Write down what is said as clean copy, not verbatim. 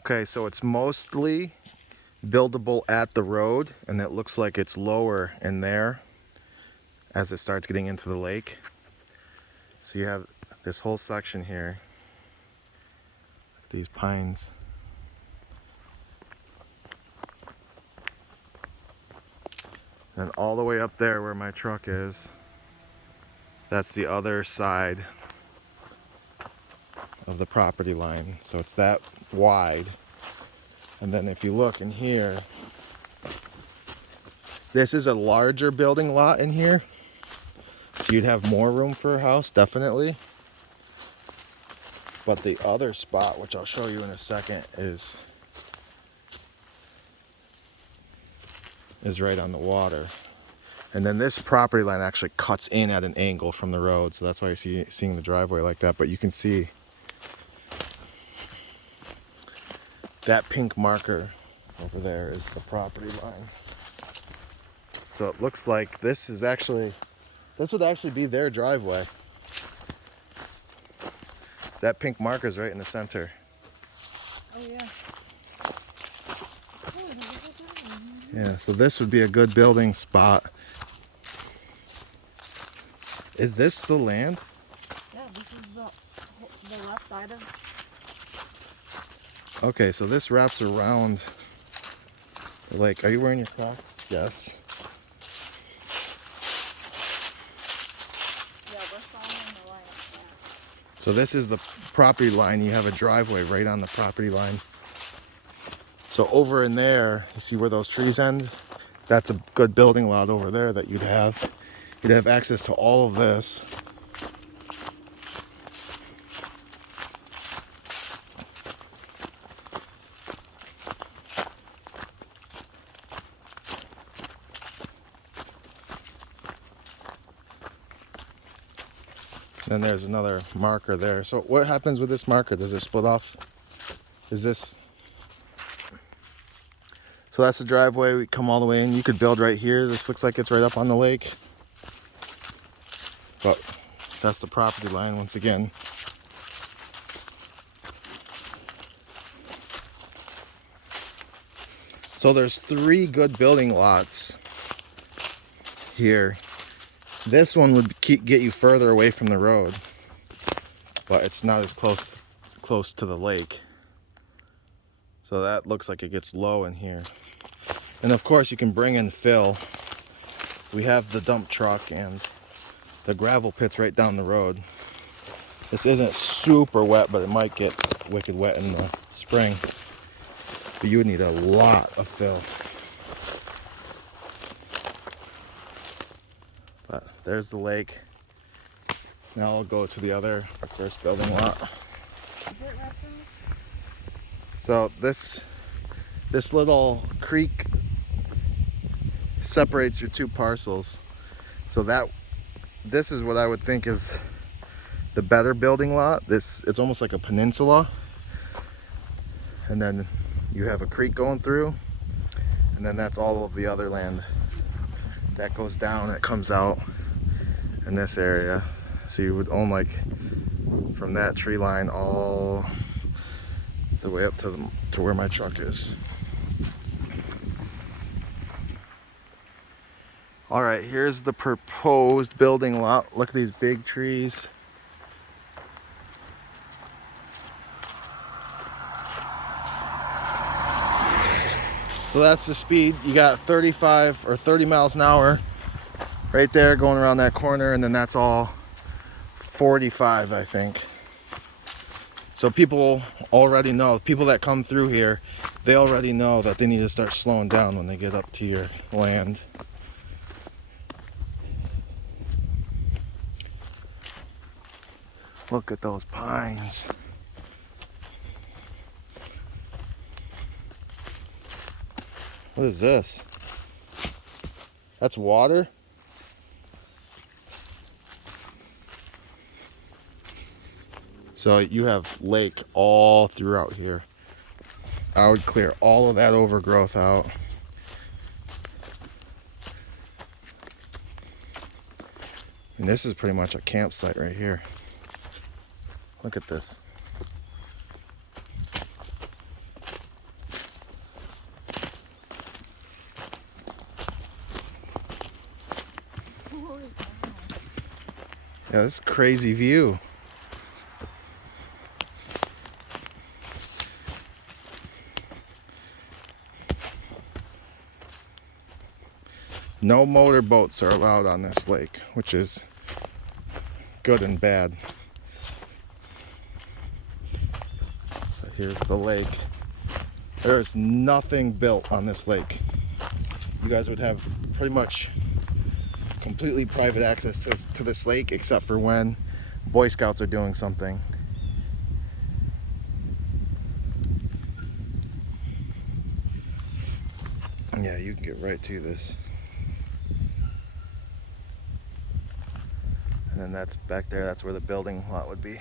Okay, so it's mostly buildable at the road, and it looks like it's lower in there as it starts getting into the lake. So you have this whole section here, these pines. And all the way up there where my truck is, that's the other side of the property line. So it's that wide. And then if you look in here, this is a larger building lot in here. So you'd have more room for a house, definitely. But the other spot, which I'll show you in a second, is right on the water. And then this property line actually cuts in at an angle from the road. So that's why you're seeing the driveway like that. But you can see that pink marker over there is the property line. So it looks like this would actually be their driveway. That pink marker is right in the center. Oh yeah. Yeah, so this would be a good building spot. Is this the land? Yeah, this is the left side of. Okay, so this wraps around the lake. Are you wearing your Crocs? Yes. Yeah, we're following the line. Yeah. So this is the property line. You have a driveway right on the property line. So over in there, you see where those trees end? That's a good building lot over there that you'd have. You'd have access to all of this. Then there's another marker there. So what happens with this marker? Does it split off? Is this? So that's the driveway. We come all the way in. You could build right here. This looks like it's right up on the lake. But that's the property line once again. So there's 3 good building lots here. This one would get you further away from the road, but it's not as close to the lake. So that looks like it gets low in here. And of course you can bring in fill. We have the dump truck and the gravel pits right down the road. This isn't super wet, but it might get wicked wet in the spring. But you would need a lot of fill. But there's the lake. Now I'll go to our first building lot. Is it resting? So this little creek separates your 2 parcels. So this is what I would think is the better building lot. It's almost like a peninsula. And then you have a creek going through, and then that's all of the other land that goes down. It comes out in this area. So you would own like from that tree line all the way up to where my truck is. All right, here's the proposed building lot. Look at these big trees. So that's the speed. You got 35 or 30 miles an hour right there going around that corner, and then that's all 45, I think. So people already know, people that come through here, they already know that they need to start slowing down when they get up to your land. Look at those pines. What is this? That's water? So you have lake all throughout here. I would clear all of that overgrowth out. And this is pretty much a campsite right here. Look at this. Yeah, this is a crazy view. No motorboats are allowed on this lake, which is good and bad. So here's the lake. There's nothing built on this lake. You guys would have pretty much completely private access to this lake, except for when Boy Scouts are doing something. Yeah, you can get right to this. And then that's back there, that's where the building lot would be.